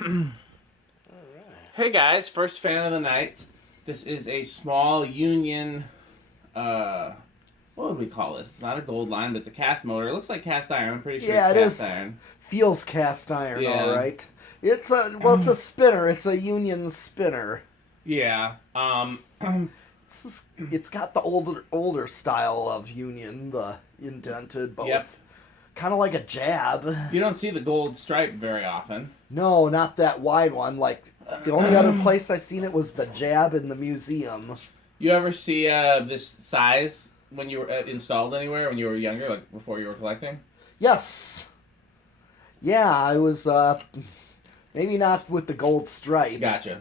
Hey guys, first fan of the night. This is a small Union, what would we call this? It's not a gold line, but it's a cast motor. It looks like cast iron. I'm pretty sure Yeah, it it's cast is. iron. Feels cast iron, Yeah. all right. It's a spinner. It's a Union spinner. Yeah. It's got the older style of Union, the indented, but Yep. kind of like a jab. You don't see the gold stripe very often. No, not that wide one. Like the only other place I seen it was the jab in the museum. You ever see this size when you were installed anywhere when you were younger, like before you were collecting? Yes. Yeah, I was maybe not with the gold stripe. Gotcha.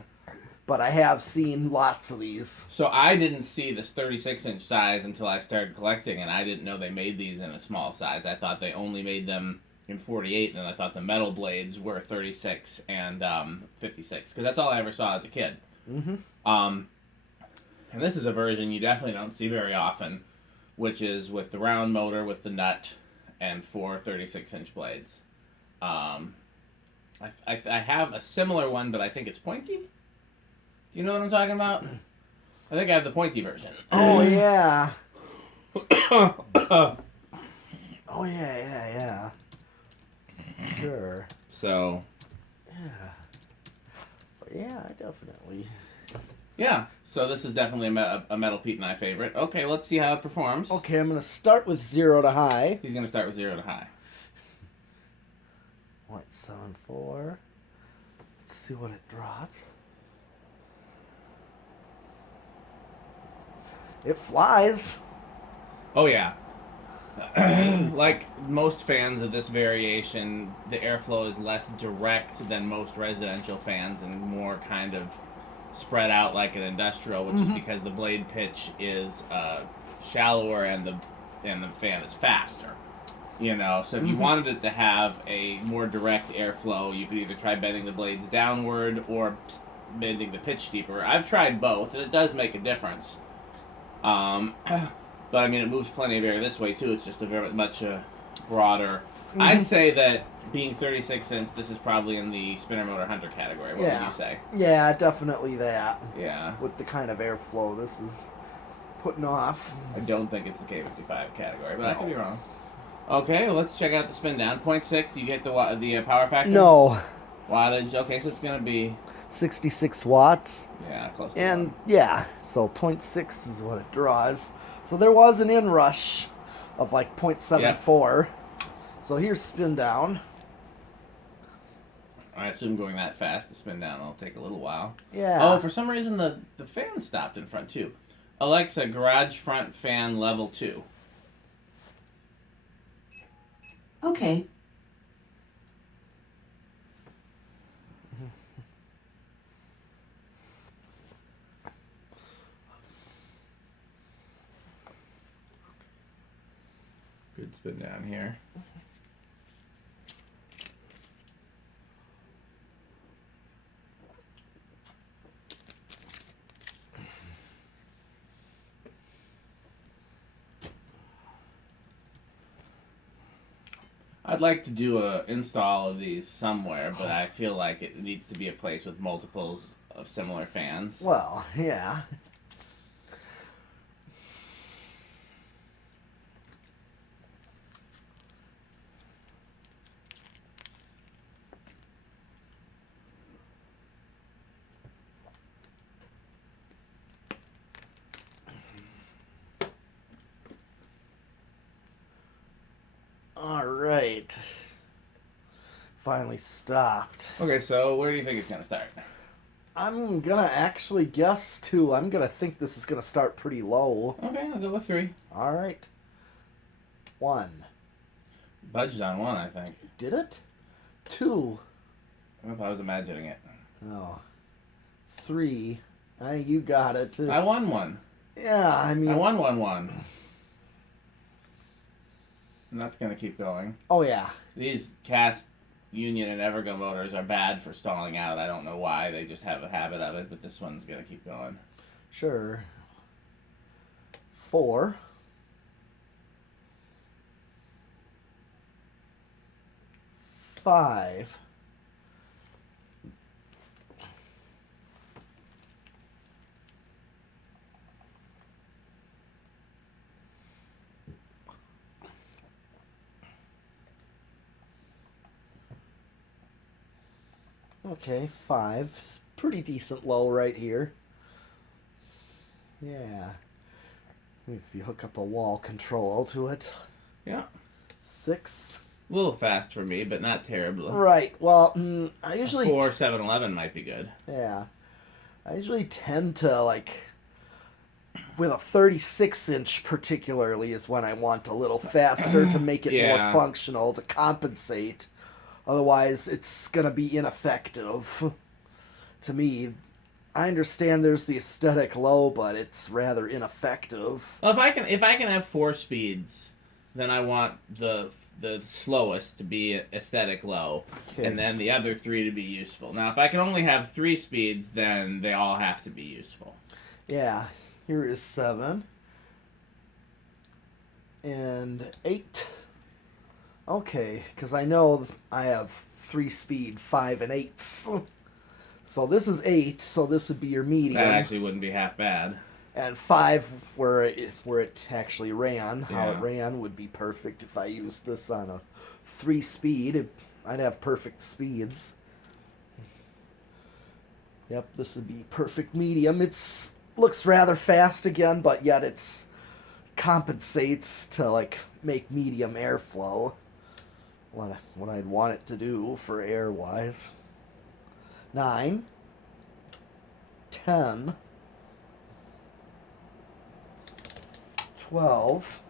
But I have seen lots of these. So I didn't see this 36-inch size until I started collecting, and I didn't know they made these in a small size. I thought they only made them in 48, and I thought the metal blades were 36 and 56, because that's all I ever saw as a kid. Mm-hmm. And this is a version you definitely don't see very often, which is with the round motor with the nut and 4 36-inch blades. I have a similar one, but I think it's pointy. Do you know what I'm talking about? I think I have the pointy version. Oh, yeah. Oh, yeah. Sure. So. Yeah, I definitely. Yeah, so this is definitely a Metal Pete and I favorite. Okay, let's see how it performs. Okay, I'm going to start with 0 to high. He's going to start with 0 to high. 0.74. Let's see what it drops. It flies. Oh, yeah. Like most fans of this variation, the airflow is less direct than most residential fans and more kind of spread out like an industrial, which is because the blade pitch is shallower and the fan is faster. You know, so if you wanted it to have a more direct airflow, you could either try bending the blades downward or bending the pitch deeper. I've tried both, and it does make a difference. But I mean, it moves plenty of air this way too. It's just a very much broader. I'd say that being 36-inch, this is probably in the spinner motor hunter category. What would you say? Yeah, definitely that. Yeah. With the kind of airflow this is putting off. I don't think it's the K55 category, but I could be wrong. Okay, well, let's check out the spin down. 0.6. You get the power factor? No. Wattage. Okay, so it's gonna be 66 watts. Yeah, close to And 1. yeah, so 0.6 is what it draws. So there was an inrush of like 0.74. So here's spin down. I assume going that fast, the spin down will take a little while. Yeah. Oh, for some reason the fan stopped in front too. Alexa, garage front fan level 2. Okay. Good spin down here. I'd like to do a install of these somewhere, but I feel like it needs to be a place with multiples of similar fans. Well, yeah. All right. Finally stopped. Okay, so where do you think it's gonna start? I'm gonna actually guess 2. I'm gonna think this is gonna start pretty low. Okay, I'll go with 3. All right. 1. Budged on 1, I think. Did it? 2. I don't know if I was imagining it. Oh. 3. You got it. I won 1. Yeah, I mean. I won 1-1. And that's gonna keep going. Oh yeah. These cast Union and Evergo motors are bad for stalling out. I don't know why. They just have a habit of it, but this one's gonna keep going. Sure. 4. 5. Okay, 5. Pretty decent low right here. Yeah. If you hook up a wall control to it. Yeah. 6. A little fast for me, but not terribly. Right. Well, I usually... 4 7-Eleven might be good. Yeah. I usually tend to, like... With a 36-inch particularly is when I want a little faster to make it more functional, to compensate. Otherwise, it's going to be ineffective. To me, I understand there's the aesthetic low, but it's rather ineffective. Well, if I can have 4 speeds, then I want the slowest to be aesthetic low, and then the other 3 to be useful. Now, if I can only have 3 speeds, then they all have to be useful. Yeah, here is 7. And 8. Okay, because I know I have 3 speed, 5 and 8s. So this is 8, so this would be your medium. That actually wouldn't be half bad. And 5, where it actually ran, how Yeah. it ran would be perfect if I used this on a 3 speed. I'd have perfect speeds. Yep, this would be perfect medium. It's looks rather fast again, but yet it's compensates to like make medium airflow. What I'd want it to do for air wise. 9, 10, 12.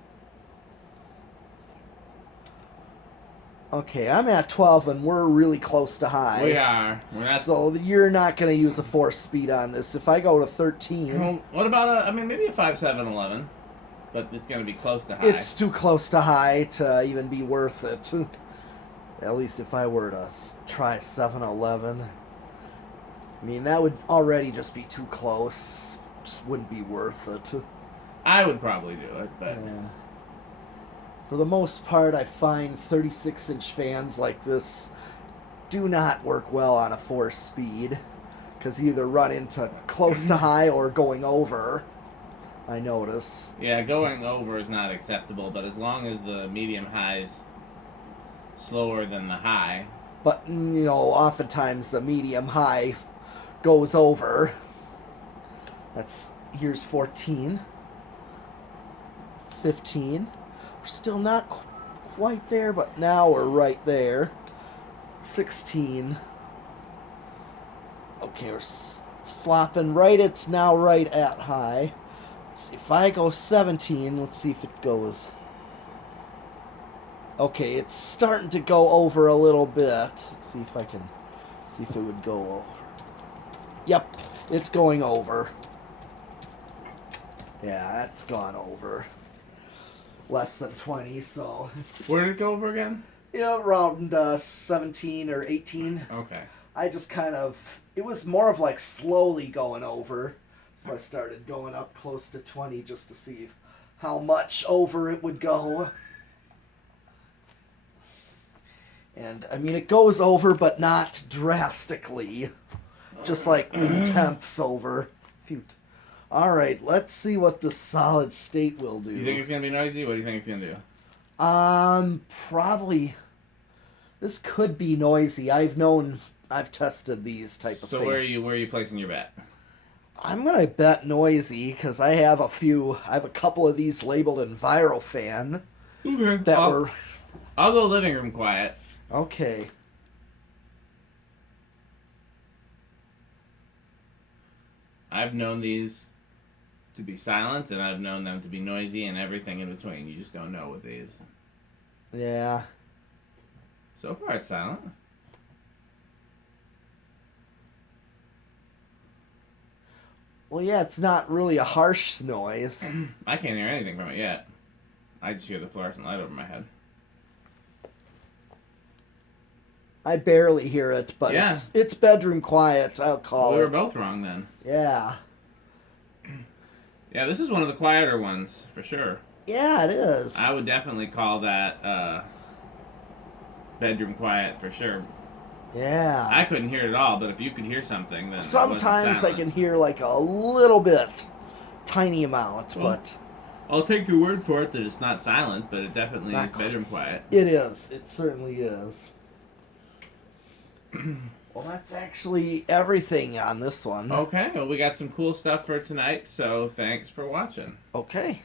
Okay, I'm at 12 and we're really close to high. We are. We're not. So you're not going to use a 4 speed on this. If I go to 13... Well, what about maybe a 5 7-Eleven, but it's going to be close to high. It's too close to high to even be worth it. At least if I were to try 7-Eleven. I mean, that would already just be too close. Just wouldn't be worth it. I would probably do it, but... Yeah. For the most part, I find 36-inch fans like this do not work well on a 4 speed. Because you either run into close to high or going over, I notice. Yeah, going over is not acceptable, but as long as the medium high is slower than the high... But, you know, oftentimes the medium high goes over. Here's 14. 15. We're still not quite there, but now we're right there. 16. Okay, it's flopping right. It's now right at high. Let's see, if I go 17, let's see if it goes. Okay, it's starting to go over a little bit. Let's see if I can see if it would go over. Yep, it's going over. Yeah, that's gone over. Less than 20, so... Where did it go over again? Yeah, around 17 or 18. Okay. I just kind of... It was more of like slowly going over. So I started going up close to 20 just to see how much over it would go. And, I mean, it goes over, but not drastically. Just like in tenths over. Alright, let's see what the solid state will do. You think it's going to be noisy? What do you think it's going to do? Probably... This could be noisy. I've tested these type of So things. where are you placing your bet? I'm going to bet noisy, because I have a couple of these labeled envirofan. Okay. I'll go living room quiet. Okay. I've known these to be silent, and I've known them to be noisy, and everything in between. You just don't know with these. Yeah. So far, it's silent. Well, yeah, it's not really a harsh noise. I can't hear anything from it yet. I just hear the fluorescent light over my head. I barely hear it, but Yeah. it's bedroom quiet, I'll call Well, it. we were both wrong then. Yeah. Yeah, this is one of the quieter ones, for sure. Yeah, it is. I would definitely call that bedroom quiet, for sure. Yeah. I couldn't hear it at all, but if you could hear something, then Sometimes I can hear like a little bit. Tiny amount, Well, but... I'll take your word for it that it's not silent, but it definitely Not is bedroom quiet. It is. It certainly is. Well, that's actually everything on this one. Okay, well, we got some cool stuff for tonight, so thanks for watching. Okay.